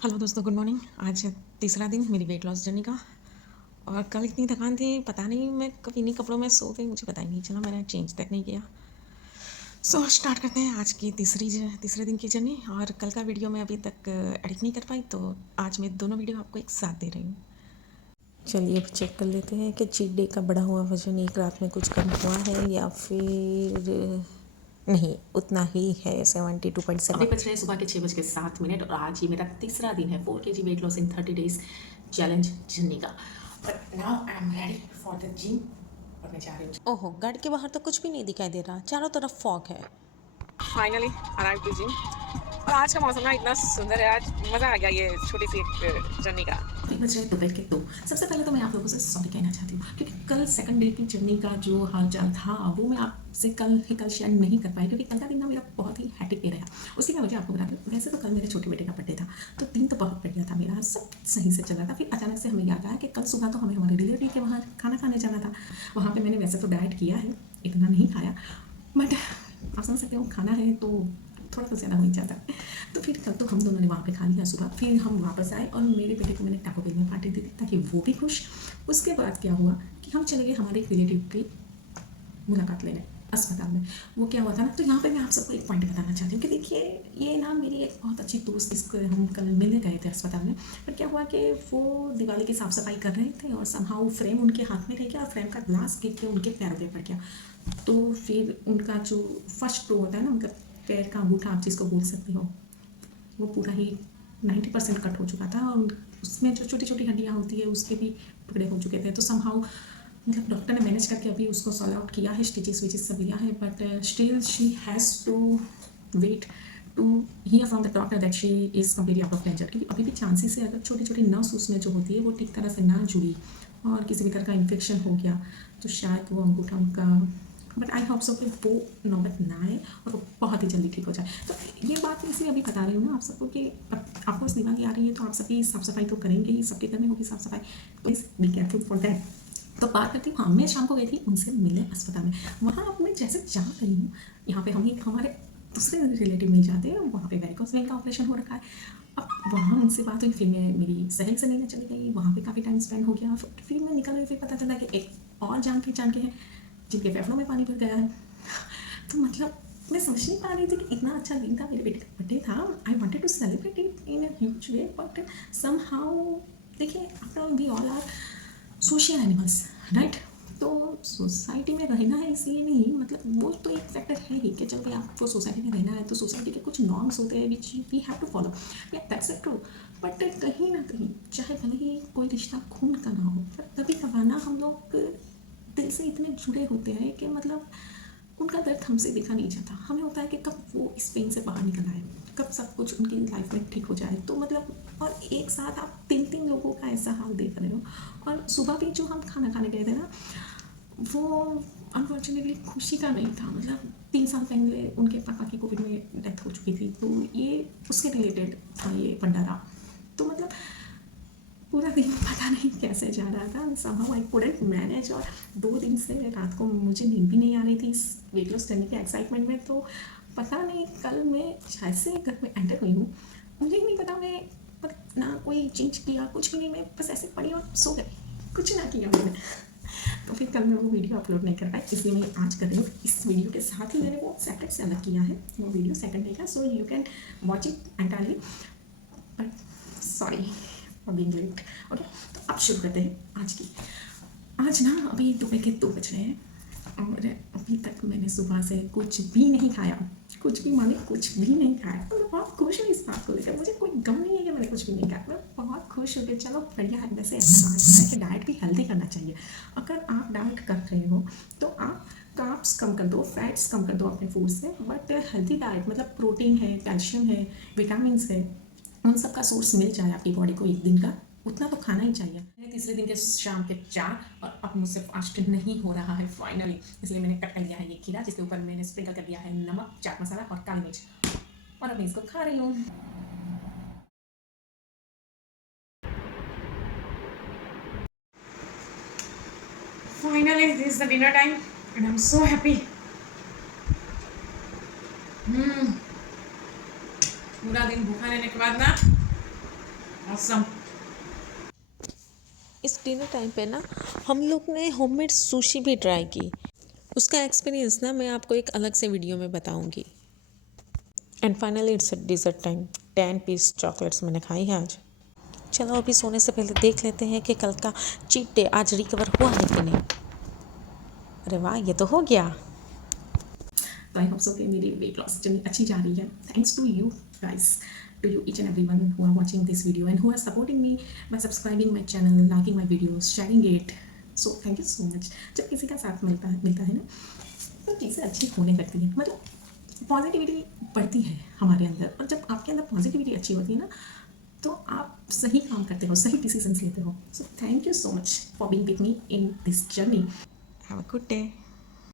Hello दोस्तों, good morning. आज है तीसरा दिन मेरी वेट लॉस जर्नी का। और कल इतनी थकान थी, पता नहीं मैं कब इन्हीं कपड़ों में सो गई, मुझे पता ही नहीं चला, मैंने चेंज तक नहीं किया। स्टार्ट करते हैं आज की तीसरे दिन की जर्नी। और कल का वीडियो मैं अभी तक एडिट नहीं कर पाई, तो आज मैं दोनों वीडियो आपको एक साथ दे रही हूँ। चलिए अब चेक कर लेते हैं कि चीट डे का बढ़ा हुआ वजन एक रात में कुछ कम हुआ है या फिर नहीं, उतना ही है। 72.7। अभी बज रहे हैं सुबह के 6:07 और आज ये मेरा तीसरा दिन है 4 kg weight loss in 30 days challenge journey का। But now I am ready for the gym और मैं जा रही हूँ। ओहो, गाड़ी के बाहर तो कुछ भी नहीं दिखाई दे रहा, चारों तरफ फॉग है। Finally arrive to gym. और आज का मौसम ना इतना सुंदर है, आज मज़ा आ गया ये छोटी सी एक जर्नी का। अभी बज रहे दोपहर के 2। सबसे पहले तो मैं आप लोगों से सॉरी कहना चाहती हूँ, क्योंकि कल सेकंड डे की जर्नी का जो हालचाल था वो मैं आपसे कल शेयर नहीं कर पाई, क्योंकि कल का दिन ना मेरा बहुत ही हैटिक डे रहा। उसकी क्या वजह आपको बता दूँ। वैसे तो कल मेरे छोटे बेटे का बर्थडे था, तो दिन तो बहुत बढ़िया था मेरा, सब सही से चल रहा था। फिर अचानक से हमें याद आया कि कल सुबह तो हमें हमारे रिलेटिव के वहाँ खाना खाने जाना था। वहाँ पर मैंने वैसे तो डाइट किया है, इतना नहीं खाया, बट आप समझ सकते हो खाना है तो थोड़ा सा ज़्यादा हो ही जाता है। तो फिर कल तो हम दोनों ने वहाँ पे खा लिया सुबह। फिर हम वापस आए और मेरे बेटे को मैंने टाको बेल में पार्टी दी थी ताकि वो भी खुश। उसके बाद क्या हुआ कि हम चले गए हमारे एक रिलेटिव की मुलाकात लेने अस्पताल में। वो क्या हुआ था ना, तो यहाँ पे मैं आप सबको एक पॉइंट बताना चाहती हूँ कि देखिए, ये ना मेरी एक बहुत अच्छी दोस्त, इसको हम कल मिलने गए थे अस्पताल में। पर क्या हुआ कि वो दिवाली की साफ़ सफाई कर रहे थे और समहाउ फ्रेम उनके हाथ में रह गया और फ्रेम का ग्लास गिर के उनके पैरों पे पड़ गया। तो फिर उनका जो फर्स्ट टो होता है ना, उनका पैर का अंगूठा, आप जिसको बोल सकते हो, वो पूरा ही 90% कट हो चुका था और उसमें जो छोटी छोटी हड्डियाँ होती है उसके भी टुकड़े हो चुके थे। तो समहाउ मतलब डॉक्टर ने मैनेज करके अभी उसको सॉल्व आउट किया है, स्टिचेस विचेस सब लिया है, but still she has to wait to hear from the doctor that she is completely out of danger. क्योंकि अभी भी चांसेस है, अगर छोटी छोटी नर्व्स उसमें जो होती है वो ठीक तरह से ना जुड़ी और किसी भी तरह का इन्फेक्शन हो गया तो शायद वो अंगूठा उनका, बट आई होप सो कि वो नौबत ना आए और वो बहुत ही जल्दी ठीक हो जाए। तो ये बात मैं इसलिए अभी बता रही हूँ ना आप सबको कि आपको इस दिवाली आ रही है तो आप सभी साफ़ सफाई तो करेंगे ही, सबके घर में होगी साफ़ सफाई, please be careful for that. तो बात करती हूँ, हाँ मैं शाम को गई थी उनसे मिलने अस्पताल में। वहाँ अब मैं जैसे जा रही हूँ, यहाँ पे हम ही हमारे दूसरे रिलेटिव मिल जाते हैं, वहाँ पे वेरिकोस वेन का ऑपरेशन हो रखा है। अब वहाँ उनसे बात हुई, फिर मैं मेरी सहेली से मिलने चली गई, वहाँ पे काफ़ी टाइम स्पेंड हो गया। फिर मैं निकल गई, फिर पता चला कि एक और जान पहचान के हैं जिनके फेफड़ों में पानी भर गया है। तो मतलब मैं समझ नहीं पा रही थी कि इतना अच्छा दिन था, मेरे बेटे का बर्थडे था, I wanted to celebrate it in a huge way, but somehow देखिए after all we all are social animals, right. तो सोसाइटी में रहना है इसलिए नहीं, मतलब वो तो एक फैक्टर है ही कि चलो भाई आपको सोसाइटी में रहना है तो सोसाइटी के कुछ नॉर्म्स होते हैं which we have to follow, या दैट्स इट ट्रू। बट कहीं ना कहीं चाहे भले ही कोई रिश्ता खून का ना हो, पर कभी कभार ना हम लोग दिल से इतने जुड़े होते हैं कि मतलब उनका दर्द हमसे देखा नहीं जाता। हमें होता है कि कब वो इस पेन से बाहर निकल आए, कब सब कुछ उनकी लाइफ में ठीक हो जाए। तो मतलब और एक साथ आप 3-3 लोगों का ऐसा हाल देख रहे हो। और सुबह भी जो हम खाना खाने गए थे ना, वो अनफॉर्चुनेटली खुशी का नहीं था। मतलब 3 साल पहले उनके पापा की कोविड में डेथ हो चुकी थी, तो ये उसके रिलेटेड था ये भंडारा। तो मतलब पूरा दिन पता नहीं कैसे जा रहा था, समहाउ आई कुडंट मैनेज। और 2 दिन से रात को मुझे नींद भी नहीं आ रही थी इस वेट लॉस करने के एक्साइटमेंट में। तो पता नहीं कल मैं जैसे घर में एंटर हुई हूँ, मुझे ही नहीं पता मैं ना कोई चेंज किया, कुछ भी नहीं, मैं बस ऐसे पड़ी और सो गई, कुछ ना किया मैंने। तो फिर कल मैं वो वीडियो अपलोड नहीं कर पाई, इसलिए मैं आज कर रही हूँ। इस वीडियो के साथ ही मैंने वो सेपरेट से अलग किया है वो वीडियो सेकंड डे का, so you can watch it entirely. But sorry for being late. Okay, तो अब शुरू करते हैं आज की। आज ना अभी दोपहर के 2 बज रहे हैं और अभी तक मैंने सुबह से कुछ भी नहीं खाया, कुछ भी माने कुछ भी नहीं खाया। तो मैं बहुत खुश हूँ इस बात को लेकर, मुझे कोई गम नहीं है कि मैंने कुछ भी नहीं खाया, मैं बहुत खुश हूँ कि चलो बढ़िया है। वैसे ऐसा बात है कि डाइट भी हेल्दी करना चाहिए। अगर आप डाइट कर रहे हो तो आप कार्ब्स कम कर दो, फैट्स कम कर दो अपने फूड से, बट हेल्दी डाइट मतलब प्रोटीन है, कैल्शियम है, विटामिन है, उन सब का सोर्स मिल जाए आपकी बॉडी को एक दिन का, उतना तो खाना ही चाहिए। तीसरे दिन के शाम के 4 और अब मुझसे फास्ट नहीं हो रहा है फाइनली, इसलिए मैंने कट कर लिया है ये खीरा, जिसके ऊपर मैंने स्प्रिंकल कर दिया है नमक, चाट मसाला और काली मिर्च, और अब मैं इसको खा रही हूँ। Finally this is the dinner time and I am so happy. पूरा दिन भूखा रहने के बाद ना awesome. इस डिनर टाइम पे ना हम लोग ने होममेड सुशी भी ट्राई की। उसका एक्सपीरियंस ना मैं आपको एक अलग से वीडियो में बताऊंगी। And finally it's dessert time. 10 piece chocolates मैंने खाई है आज। चलो अभी सोने से पहले देख लेते हैं कि कल का चीट डे आज रिकवर हुआ है कि नहीं। अरे वाह, ये तो हो गया। तो आई होप सो कि मेरी वेट लॉस जर्नी अच्छी जा रही है, thanks to you guys, to you each and everyone who are watching this video and who are supporting me by subscribing my channel, liking my videos, sharing it. So thank you so much. जब किसी का साथ मिलता है ना तो चीज़ें अच्छी होने लगती हैं, मतलब पॉजिटिविटी बढ़ती है हमारे अंदर। और जब आपके अंदर पॉजिटिविटी अच्छी होती है ना तो आप सही काम करते हो, सही डिसीजंस लेते हो। So thank you so much for being with me in this journey. Have a good day.